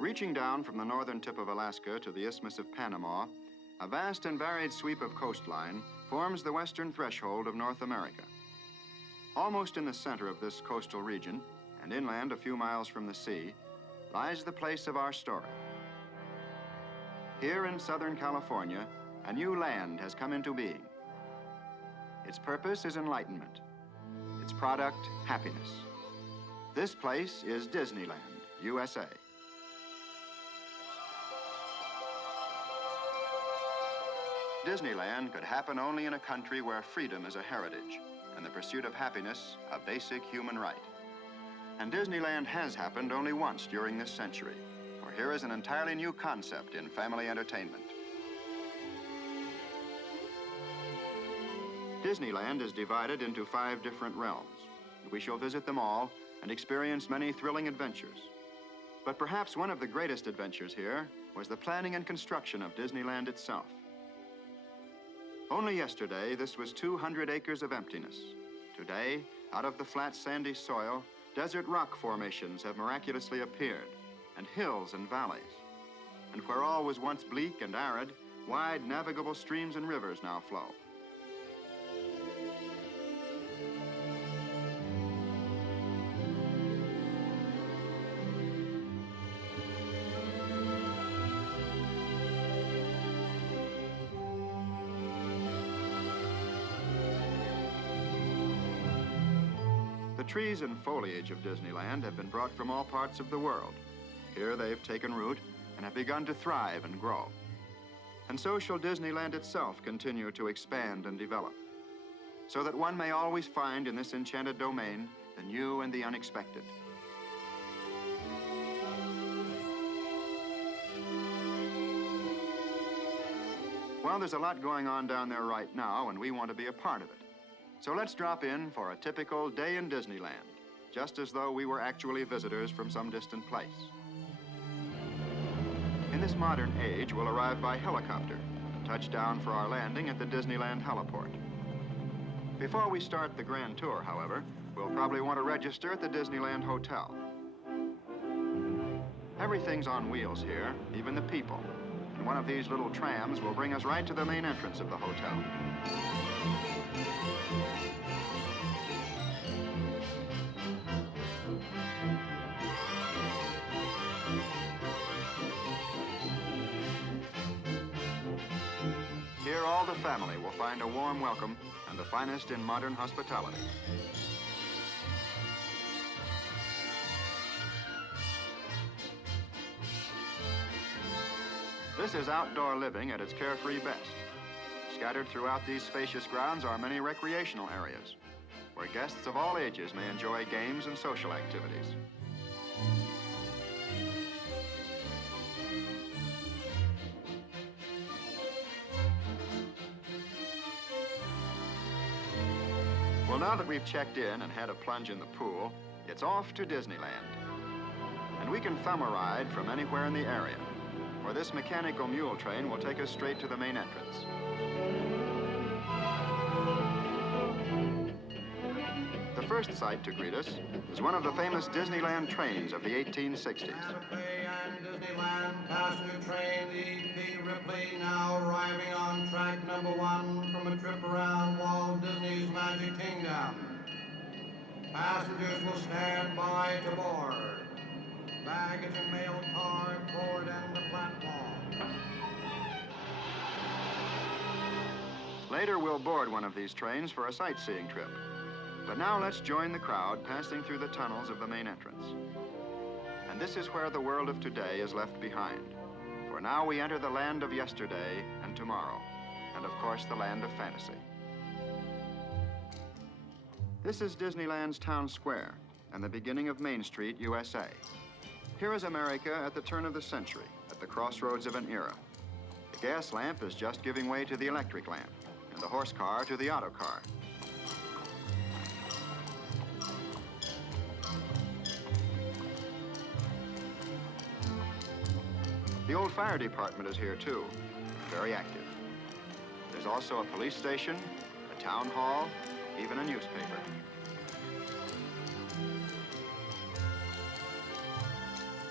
Reaching down from the northern tip of Alaska to the Isthmus of Panama, a vast and varied sweep of coastline forms the western threshold of North America. Almost in the center of this coastal region, and inland a few miles from the sea, lies the place of our story. Here in Southern California, a new land has come into being. Its purpose is enlightenment. Its product, happiness. This place is Disneyland, USA. Disneyland could happen only in a country where freedom is a heritage and the pursuit of happiness a basic human right. And Disneyland has happened only once during this century, for here is an entirely new concept in family entertainment. Disneyland is divided into 5 different realms. We shall visit them all and experience many thrilling adventures. But perhaps one of the greatest adventures here was the planning and construction of Disneyland itself. Only yesterday, this was 200 acres of emptiness. Today, out of the flat, sandy soil, desert rock formations have miraculously appeared, and hills and valleys. And where all was once bleak and arid, wide, navigable streams and rivers now flow. The trees and foliage of Disneyland have been brought from all parts of the world. Here they've taken root and have begun to thrive and grow. And so shall Disneyland itself continue to expand and develop, so that one may always find in this enchanted domain the new and the unexpected. Well, there's a lot going on down there right now, and we want to be a part of it. So let's drop in for a typical day in Disneyland, just as though we were actually visitors from some distant place. In this modern age, we'll arrive by helicopter and touch down for our landing at the Disneyland heliport. Before we start the grand tour, however, we'll probably want to register at the Disneyland Hotel. Everything's on wheels here, even the people. And one of these little trams will bring us right to the main entrance of the hotel. Here, all the family will find a warm welcome and the finest in modern hospitality. This is outdoor living at its carefree best. Scattered throughout these spacious grounds are many recreational areas, where guests of all ages may enjoy games and social activities. Well, now that we've checked in and had a plunge in the pool, it's off to Disneyland. And we can thumb a ride from anywhere in the area, where this mechanical mule train will take us straight to the main entrance. The first sight to greet us is one of the famous Disneyland trains of the 1860s. Santa Fe and Disneyland passenger train, the E.P. Ripley, now arriving on track number 1 from a trip around Walt Disney's Magic Kingdom. Passengers will stand by to board. Baggage and mail car at forward end of platform. Later, we'll board one of these trains for a sightseeing trip. But now let's join the crowd passing through the tunnels of the main entrance. And this is where the world of today is left behind. For now we enter the land of yesterday and tomorrow, and of course the land of fantasy. This is Disneyland's town square and the beginning of Main Street, USA. Here is America at the turn of the century, at the crossroads of an era. The gas lamp is just giving way to the electric lamp, and the horse car to the auto car. The old fire department is here too, very active. There's also a police station, a town hall, even a newspaper.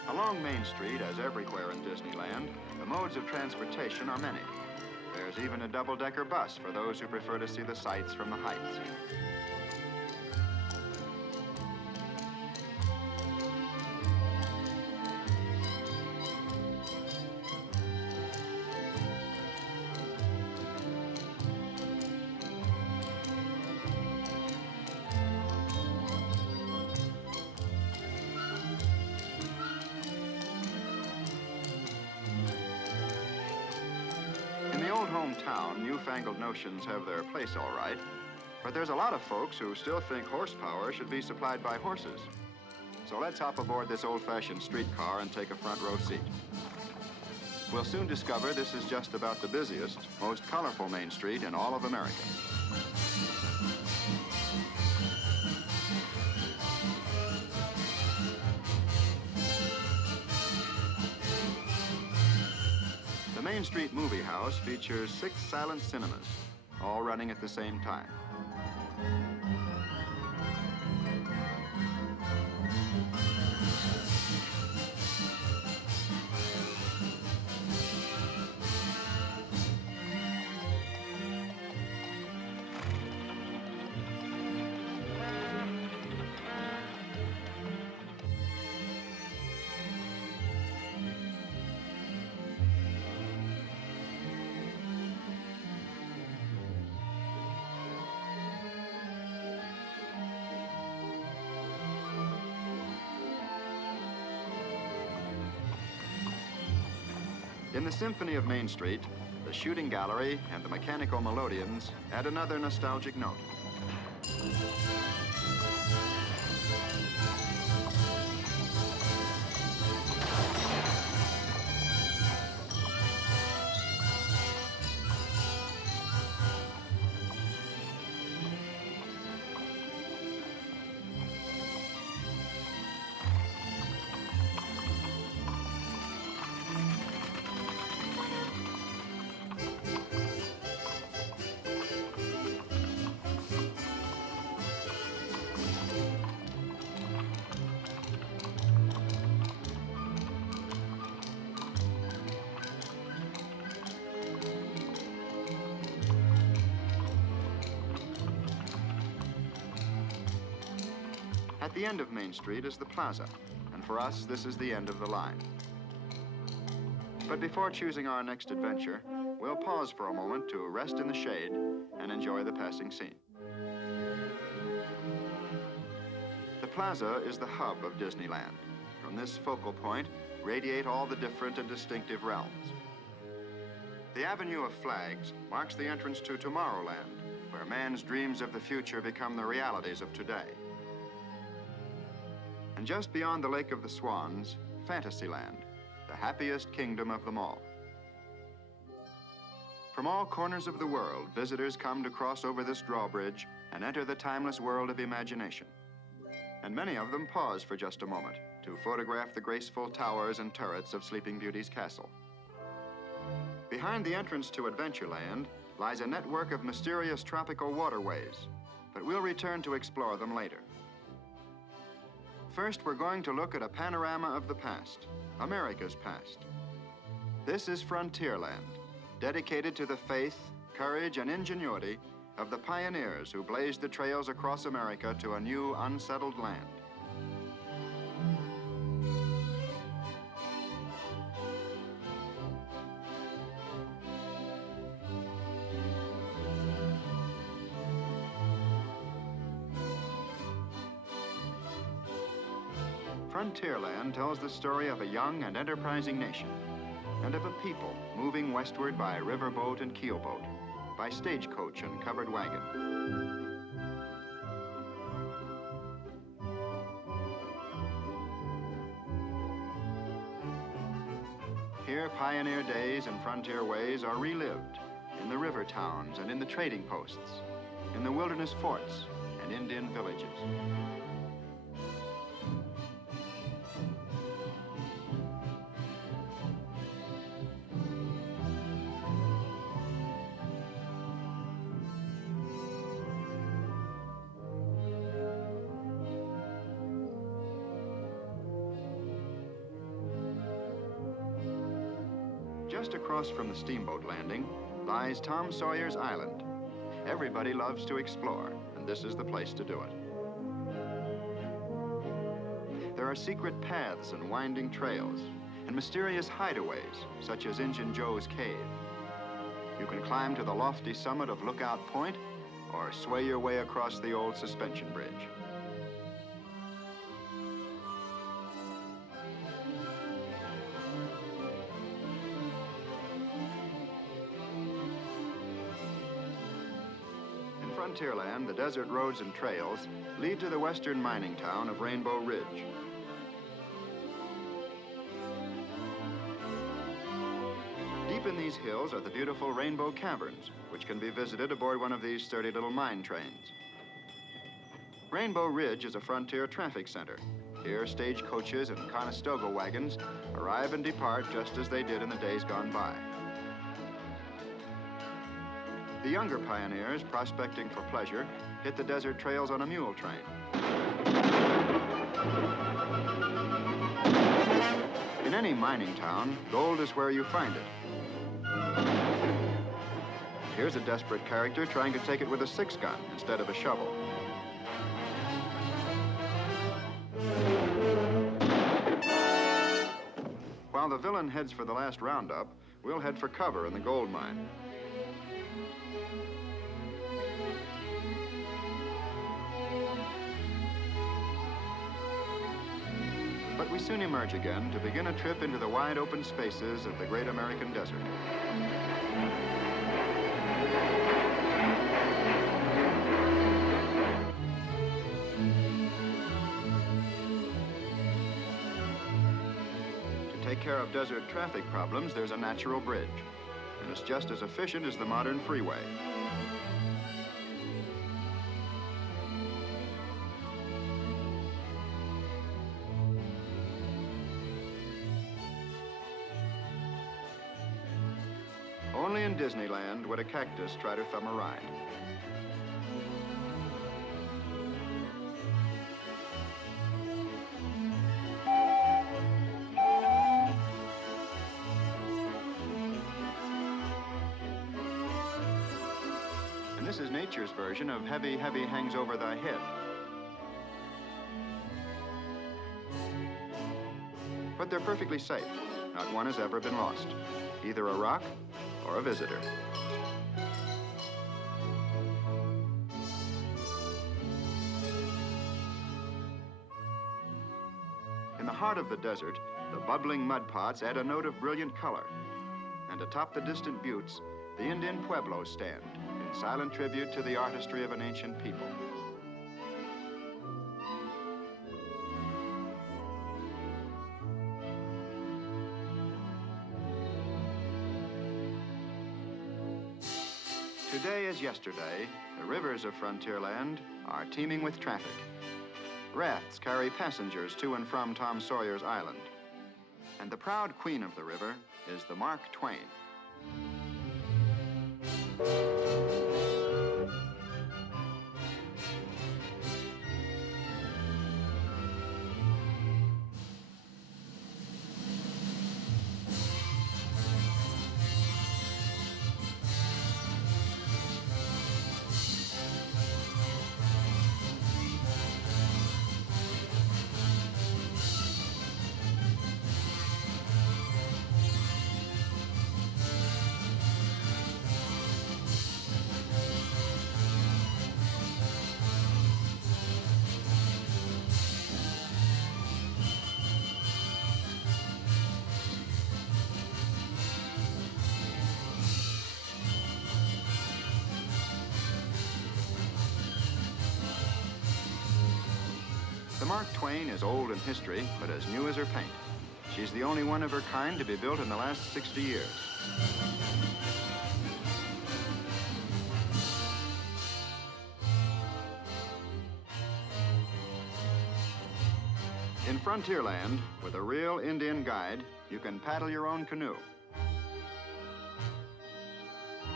Along Main Street, as everywhere in Disneyland, the modes of transportation are many. There's even a double-decker bus for those who prefer to see the sights from the heights. Hometown, newfangled notions have their place, all right, but there's a lot of folks who still think horsepower should be supplied by horses. So let's hop aboard this old-fashioned streetcar and take a front row seat. We'll soon discover this is just about the busiest, most colorful Main Street in all of America. The Main Street Movie House features 6 silent cinemas, all running at the same time. In the Symphony of Main Street, the shooting gallery and the mechanical melodeons add another nostalgic note. At the end of Main Street is the plaza, and for us, this is the end of the line. But before choosing our next adventure, we'll pause for a moment to rest in the shade and enjoy the passing scene. The plaza is the hub of Disneyland. From this focal point, radiate all the different and distinctive realms. The Avenue of Flags marks the entrance to Tomorrowland, where man's dreams of the future become the realities of today. And just beyond the Lake of the Swans, Fantasyland, the happiest kingdom of them all. From all corners of the world, visitors come to cross over this drawbridge and enter the timeless world of imagination. And many of them pause for just a moment to photograph the graceful towers and turrets of Sleeping Beauty's castle. Behind the entrance to Adventureland lies a network of mysterious tropical waterways, but we'll return to explore them later. First, we're going to look at a panorama of the past, America's past. This is Frontierland, dedicated to the faith, courage, and ingenuity of the pioneers who blazed the trails across America to a new, unsettled land. Frontierland tells the story of a young and enterprising nation, and of a people moving westward by riverboat and keelboat, by stagecoach and covered wagon. Here, pioneer days and frontier ways are relived in the river towns and in the trading posts, in the wilderness forts and Indian villages. Just across from the steamboat landing lies Tom Sawyer's Island. Everybody loves to explore, and this is the place to do it. There are secret paths and winding trails, and mysterious hideaways, such as Injun Joe's Cave. You can climb to the lofty summit of Lookout Point, or sway your way across the old suspension bridge. Frontierland, the desert roads and trails lead to the western mining town of Rainbow Ridge. Deep in these hills are the beautiful Rainbow Caverns, which can be visited aboard one of these sturdy little mine trains. Rainbow Ridge is a frontier traffic center. Here, stagecoaches and Conestoga wagons arrive and depart just as they did in the days gone by. The younger pioneers, prospecting for pleasure, hit the desert trails on a mule train. In any mining town, gold is where you find it. Here's a desperate character trying to take it with a 6-gun instead of a shovel. While the villain heads for the last roundup, we'll head for cover in the gold mine. But we soon emerge again to begin a trip into the wide open spaces of the great American desert. To take care of desert traffic problems, there's a natural bridge, and it's just as efficient as the modern freeway. Only in Disneyland would a cactus try to thumb a ride. And this is nature's version of Heavy, Heavy Hangs Over Thy Head. But they're perfectly safe. Not one has ever been lost. Either a rock or a visitor. In the heart of the desert, the bubbling mud pots add a note of brilliant color. And atop the distant buttes, the Indian pueblos stand in silent tribute to the artistry of an ancient people. Today as yesterday, the rivers of Frontierland are teeming with traffic. Rafts carry passengers to and from Tom Sawyer's Island. And the proud queen of the river is the Mark Twain. The Mark Twain is old in history, but as new as her paint. She's the only one of her kind to be built in the last 60 years. In Frontierland, with a real Indian guide, you can paddle your own canoe.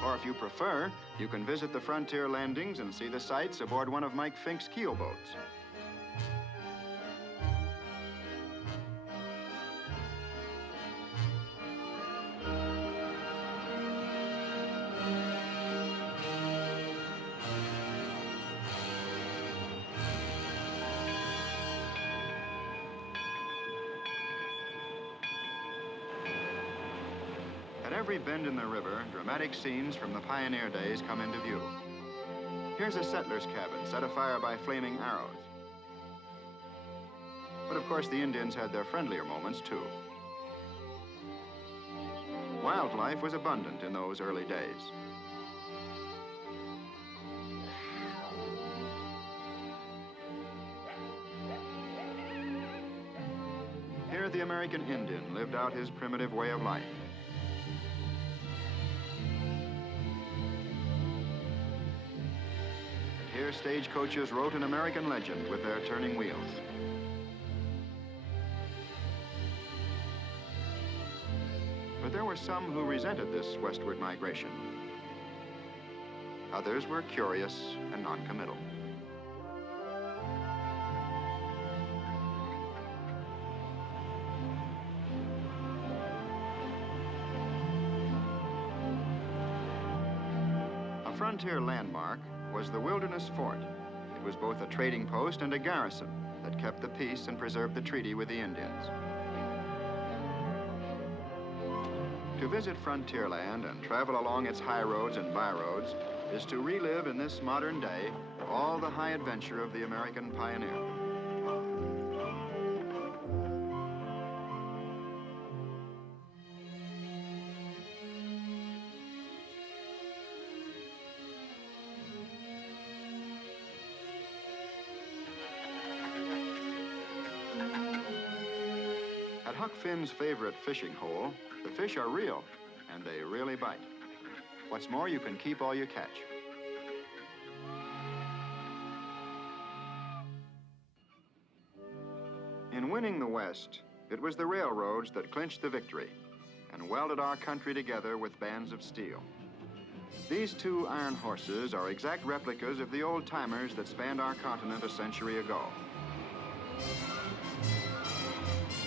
Or if you prefer, you can visit the frontier landings and see the sights aboard one of Mike Fink's keelboats. At every bend in the river, dramatic scenes from the pioneer days come into view. Here's a settler's cabin set afire by flaming arrows. But of course, the Indians had their friendlier moments, too. Wildlife was abundant in those early days. Here, the American Indian lived out his primitive way of life. Here, stagecoaches wrote an American legend with their turning wheels. But there were some who resented this westward migration. Others were curious and non-committal. A frontier landmark was the Wilderness Fort. It was both a trading post and a garrison that kept the peace and preserved the treaty with the Indians. To visit Frontierland and travel along its high roads and byroads is to relive in this modern day all the high adventure of the American pioneer. At Huck Finn's favorite fishing hole, the fish are real, and they really bite. What's more, you can keep all you catch. In winning the West, it was the railroads that clinched the victory and welded our country together with bands of steel. These two iron horses are exact replicas of the old-timers that spanned our continent a century ago.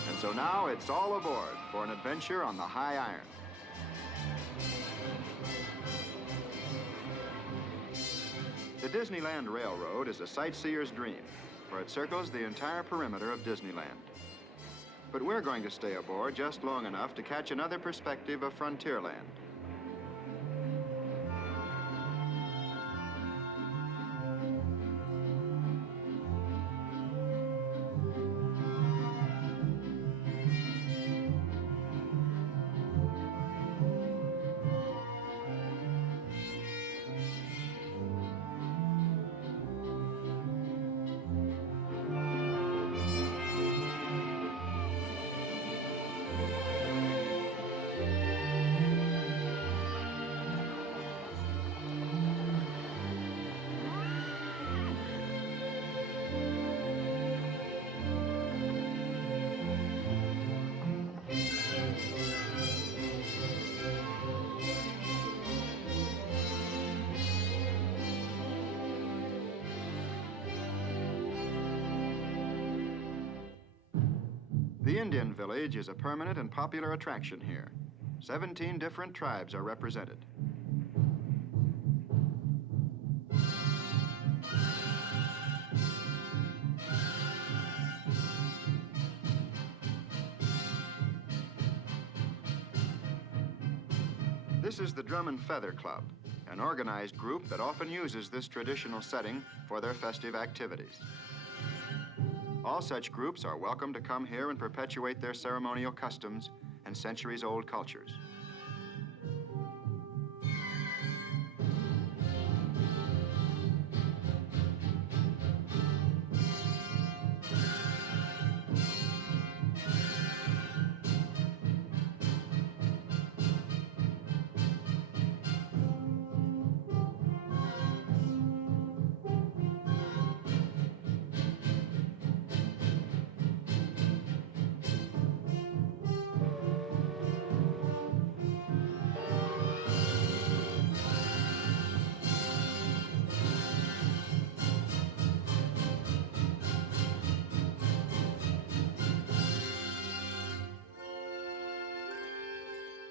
And so now it's all aboard for an adventure on the high iron. The Disneyland Railroad is a sightseer's dream, for it circles the entire perimeter of Disneyland. But we're going to stay aboard just long enough to catch another perspective of Frontierland. The Indian village is a permanent and popular attraction here. 17 different tribes are represented. This is the Drum and Feather Club, an organized group that often uses this traditional setting for their festive activities. All such groups are welcome to come here and perpetuate their ceremonial customs and centuries-old cultures.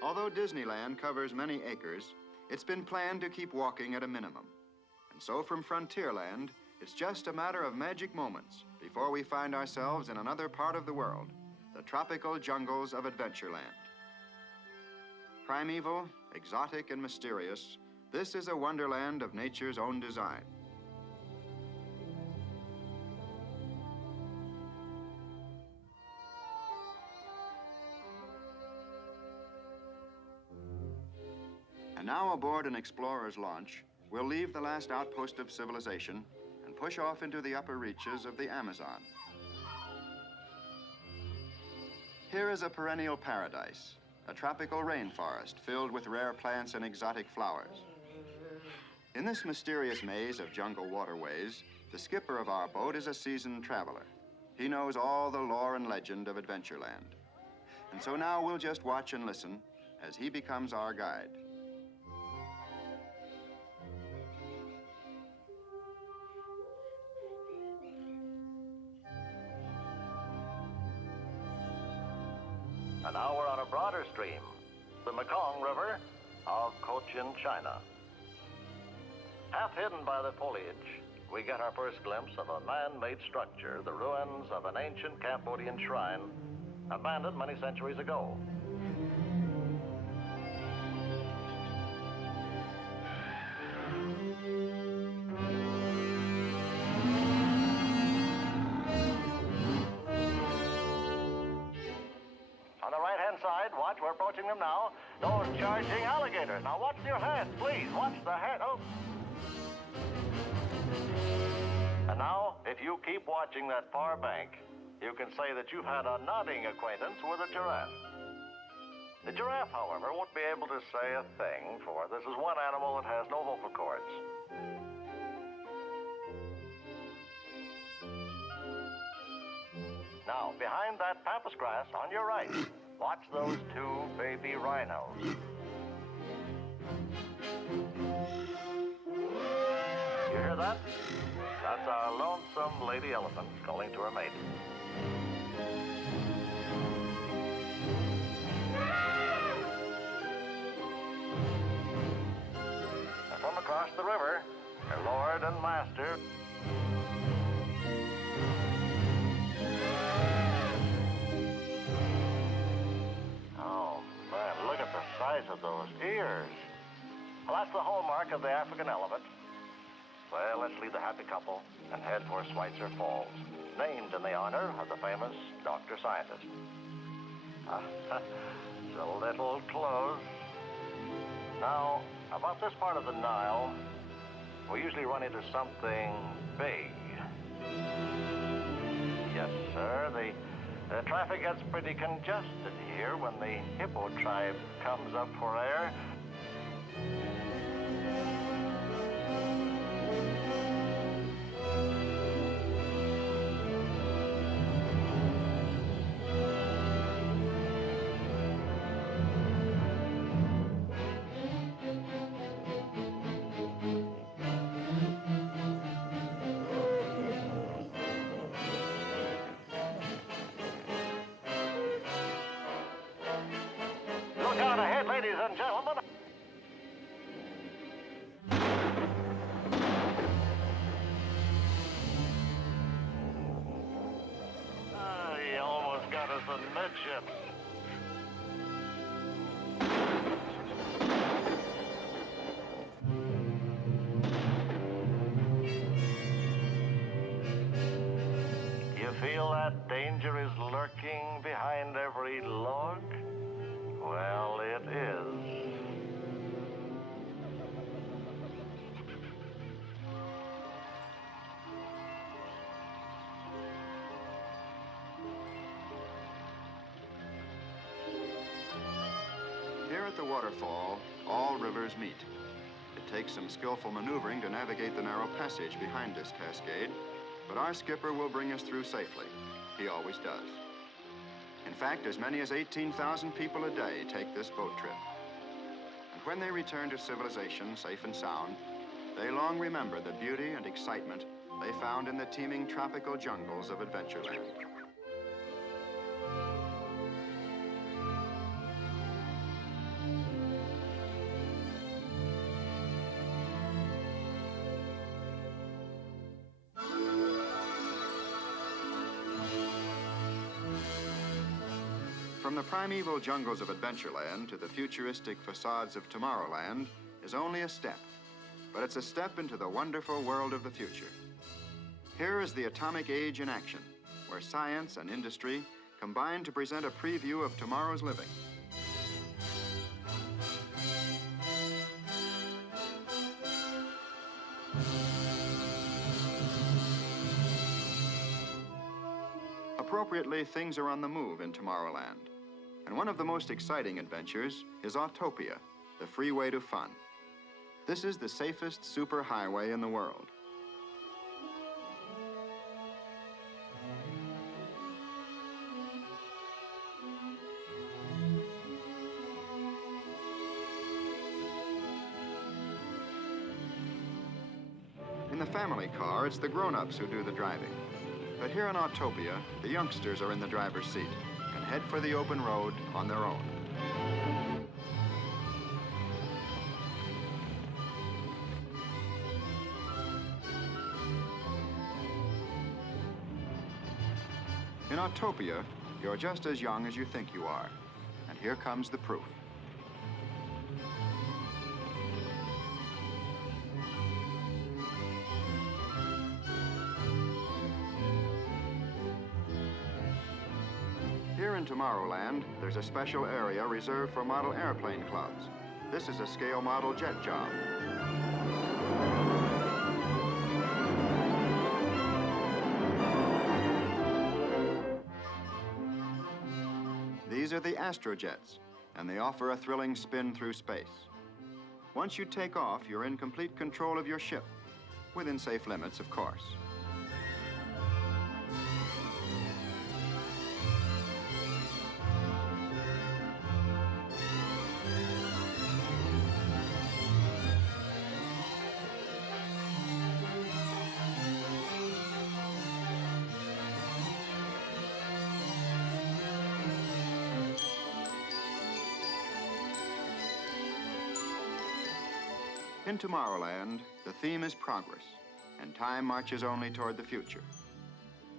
Although Disneyland covers many acres, it's been planned to keep walking at a minimum. And so from Frontierland, it's just a matter of magic moments before we find ourselves in another part of the world, the tropical jungles of Adventureland. Primeval, exotic, and mysterious, this is a wonderland of nature's own design. And now aboard an explorer's launch, we'll leave the last outpost of civilization and push off into the upper reaches of the Amazon. Here is a perennial paradise, a tropical rainforest filled with rare plants and exotic flowers. In this mysterious maze of jungle waterways, the skipper of our boat is a seasoned traveler. He knows all the lore and legend of Adventureland. And so now we'll just watch and listen as he becomes our guide. And now we're on a broader stream, the Mekong River of Cochin, China. Half hidden by the foliage, we get our first glimpse of a man-made structure, the ruins of an ancient Cambodian shrine, abandoned many centuries ago. On the right-hand side, watch, we're approaching them now, those charging alligators. Now watch your head, please, watch the head. Oh. And now, if you keep watching that far bank, you can say that you've had a nodding acquaintance with a giraffe. The giraffe, however, won't be able to say a thing, for this is one animal that has no vocal cords. Now, behind that pampas grass on your right, watch those two baby rhinos. You hear that? That's our lonesome lady elephant calling to her mate. And from across the river, their lord and master. Oh, man, look at the size of those ears. Well, that's the hallmark of the African elephant. Well, let's leave the happy couple and head for Schweitzer Falls, named in the honor of the famous doctor scientist. It's a little close. Now, about this part of the Nile, we usually run into something big. Yes, sir, the traffic gets pretty congested here when the hippo tribe comes up for air. Look out ahead, ladies and gentlemen. He almost got us amidships. You feel that danger is lurking behind every log? Well, it is. Here at the waterfall, all rivers meet. It takes some skillful maneuvering to navigate the narrow passage behind this cascade, but our skipper will bring us through safely. He always does. In fact, as many as 18,000 people a day take this boat trip. And when they return to civilization safe and sound, they long remember the beauty and excitement they found in the teeming tropical jungles of Adventureland. the primeval jungles of Adventureland to the futuristic facades of Tomorrowland is only a step, but it's a step into the wonderful world of the future. Here is the atomic age in action, where science and industry combine to present a preview of tomorrow's living. Appropriately, things are on the move in Tomorrowland. And one of the most exciting adventures is Autopia, the freeway to fun. This is the safest superhighway in the world. In the family car, it's the grown-ups who do the driving. But here in Autopia, the youngsters are in the driver's seat and head for the open road on their own. In Autopia, you're just as young as you think you are. And here comes the proof. Here in Tomorrowland, there's a special area reserved for model airplane clubs. This is a scale model jet job. These are the Astrojets, and they offer a thrilling spin through space. Once you take off, you're in complete control of your ship, within safe limits, of course. In Tomorrowland, the theme is progress, and time marches only toward the future.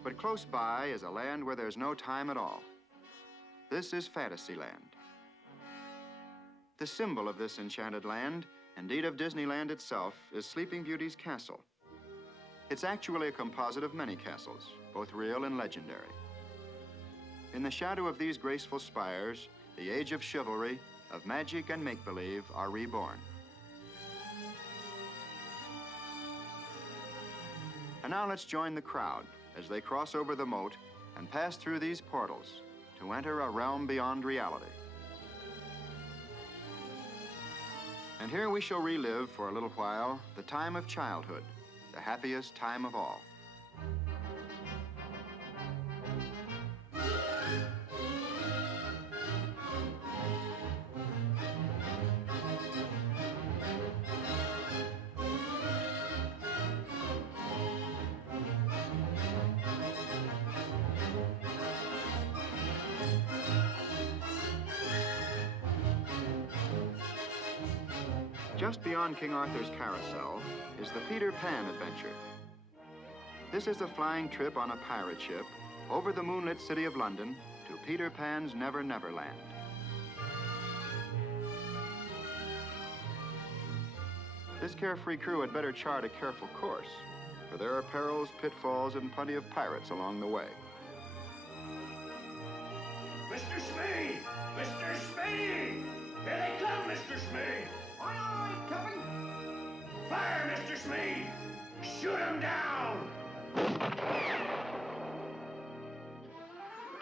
But close by is a land where there's no time at all. This is Fantasyland. The symbol of this enchanted land, indeed of Disneyland itself, is Sleeping Beauty's castle. It's actually a composite of many castles, both real and legendary. In the shadow of these graceful spires, the age of chivalry, of magic and make-believe are reborn. And now let's join the crowd as they cross over the moat and pass through these portals to enter a realm beyond reality. And here we shall relive for a little while the time of childhood, the happiest time of all. Just beyond King Arthur's carousel is the Peter Pan adventure. This is a flying trip on a pirate ship over the moonlit city of London to Peter Pan's Never Never Land. This carefree crew had better chart a careful course, for there are perils, pitfalls, and plenty of pirates along the way. Mr. Smee! Mr. Smee! Here they come, Mr. Smee! Aye, aye, Captain. Fire, Mr. Smee! Shoot him down!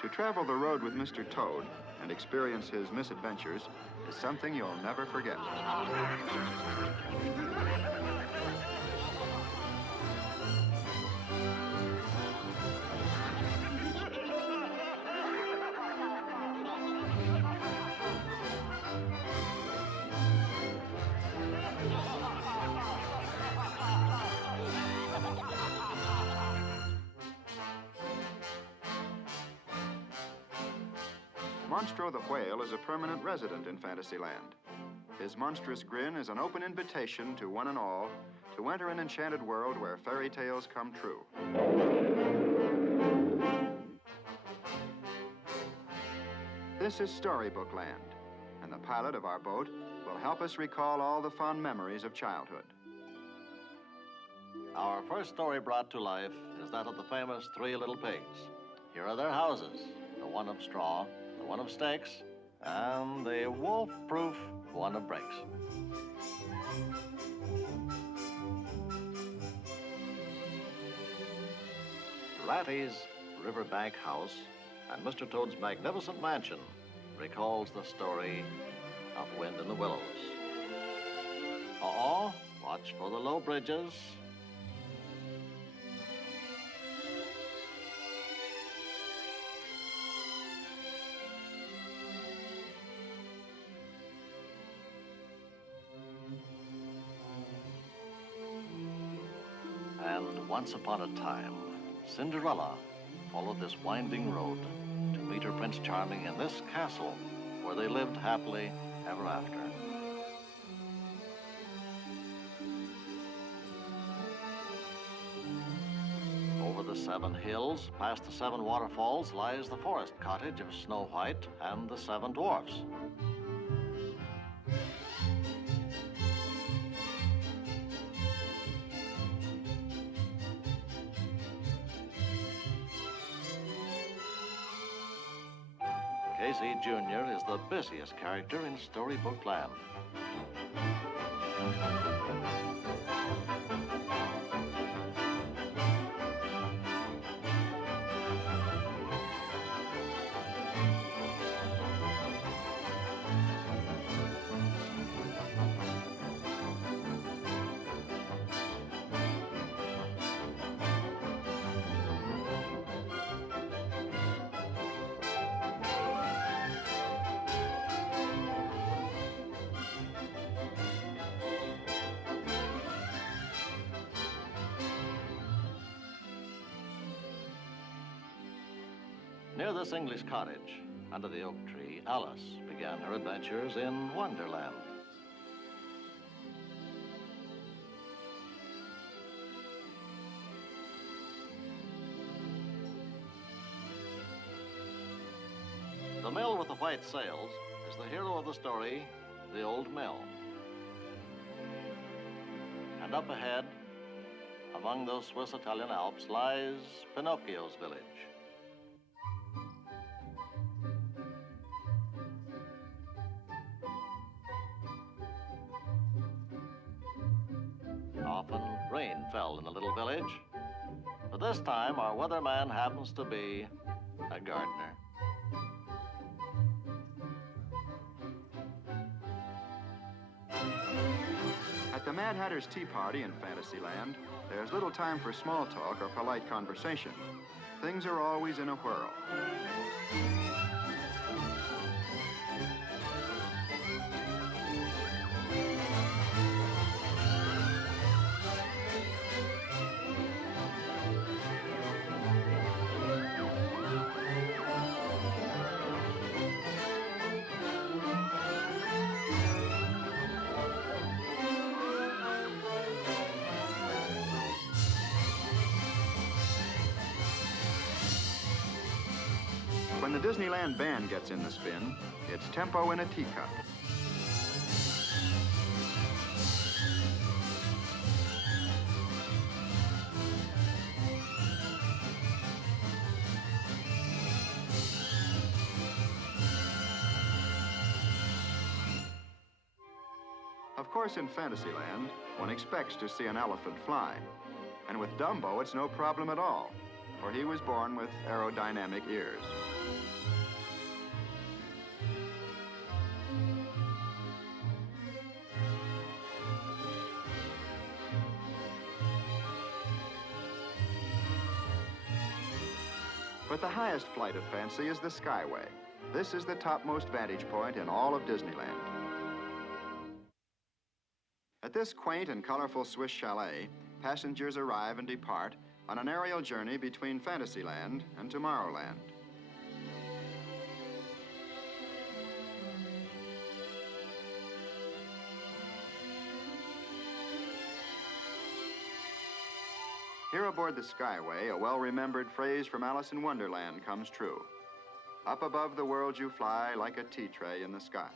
To travel the road with Mr. Toad and experience his misadventures is something you'll never forget. Monstro the Whale is a permanent resident in Fantasyland. His monstrous grin is an open invitation to one and all to enter an enchanted world where fairy tales come true. This is Storybook Land, and the pilot of our boat will help us recall all the fond memories of childhood. Our first story brought to life is that of the famous Three Little Pigs. Here are their houses, the one of straw, the one of stakes, and the wolf-proof one of bricks. Ratty's riverbank house and Mr. Toad's magnificent mansion recalls the story of Wind in the Willows. Uh-oh, watch for the low bridges. And once upon a time, Cinderella followed this winding road to meet her Prince Charming in this castle where they lived happily ever after. Over the 7 hills, past the 7 waterfalls, lies the forest cottage of Snow White and the 7 dwarfs. Casey Jr. is the busiest character in Storybook Land. Near this English cottage, under the oak tree, Alice began her adventures in Wonderland. The mill with the white sails is the hero of the story, the old mill. And up ahead, among those Swiss-Italian Alps, lies Pinocchio's village. Often rain fell in the little village, but this time our weatherman happens to be a gardener. At the Mad Hatter's Tea Party in Fantasyland, there's little time for small talk or polite conversation. Things are always in a whirl. When the Disneyland band gets in the spin, it's tempo in a teacup. Of course, in Fantasyland, one expects to see an elephant fly. And with Dumbo, it's no problem at all, for he was born with aerodynamic ears. But the highest flight of fancy is the Skyway. This is the topmost vantage point in all of Disneyland. At this quaint and colorful Swiss chalet, passengers arrive and depart on an aerial journey between Fantasyland and Tomorrowland. Here aboard the Skyway, a well-remembered phrase from Alice in Wonderland comes true. Up above the world you fly like a tea tray in the sky.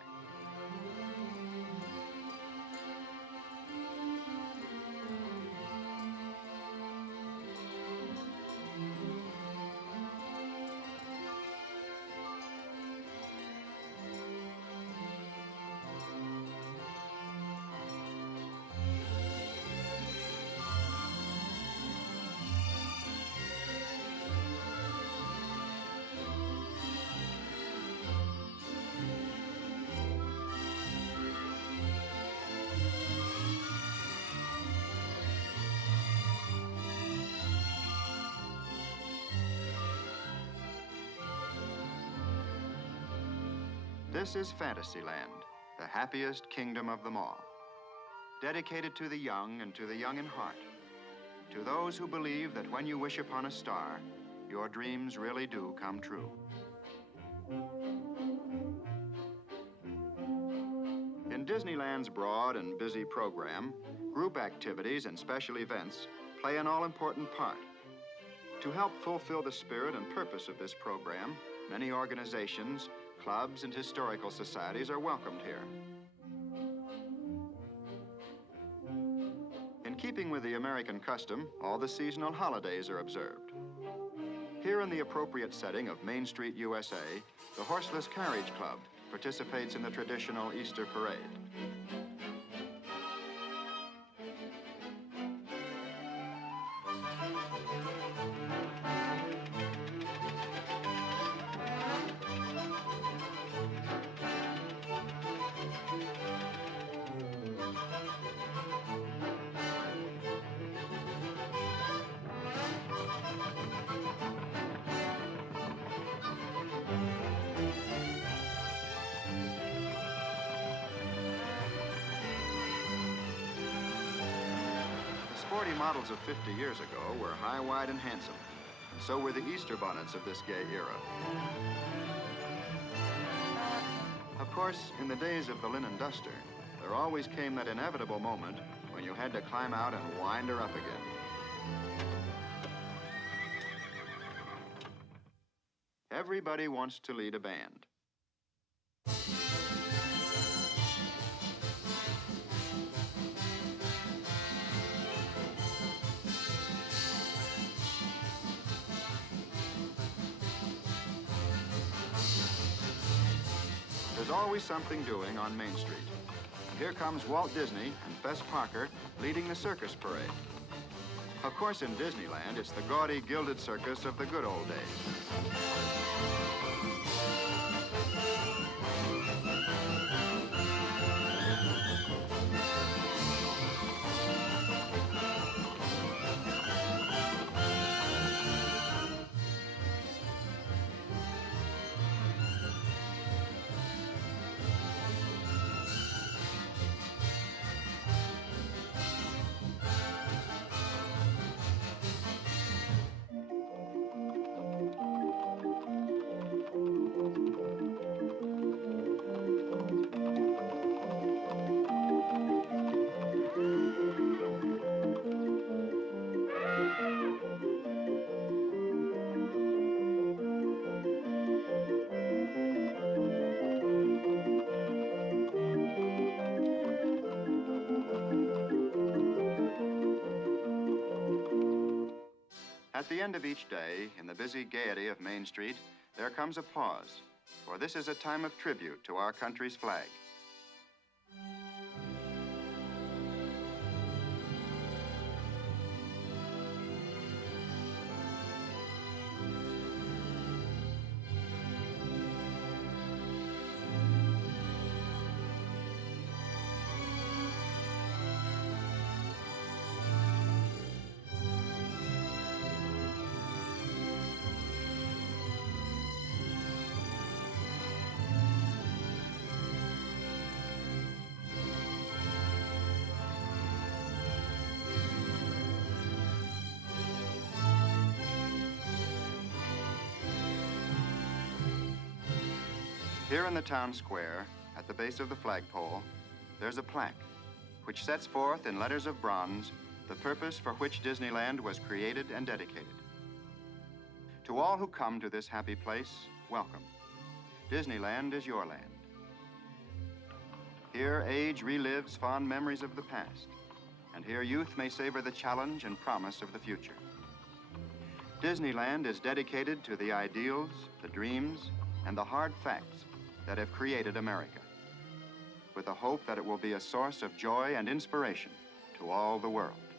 This is Fantasyland, the happiest kingdom of them all. Dedicated to the young and to the young in heart. To those who believe that when you wish upon a star, your dreams really do come true. In Disneyland's broad and busy program, group activities and special events play an all-important part. To help fulfill the spirit and purpose of this program, many organizations, clubs, and historical societies are welcomed here. In keeping with the American custom, all the seasonal holidays are observed. Here in the appropriate setting of Main Street, USA, the Horseless Carriage Club participates in the traditional Easter parade. The sporty models of 50 years ago were high, wide, and handsome. So were the Easter bonnets of this gay era. Of course, in the days of the linen duster, there always came that inevitable moment when you had to climb out and wind her up again. Everybody wants to lead a band. There's always something doing on Main Street. And here comes Walt Disney and Fess Parker leading the circus parade. Of course, in Disneyland, it's the gaudy, gilded circus of the good old days. At the end of each day, in the busy gaiety of Main Street, there comes a pause, for this is a time of tribute to our country's flag. Here in the town square, at the base of the flagpole, there's a plaque which sets forth in letters of bronze the purpose for which Disneyland was created and dedicated. To all who come to this happy place, welcome. Disneyland is your land. Here, age relives fond memories of the past, and here youth may savor the challenge and promise of the future. Disneyland is dedicated to the ideals, the dreams, and the hard facts that have created America, with the hope that it will be a source of joy and inspiration to all the world.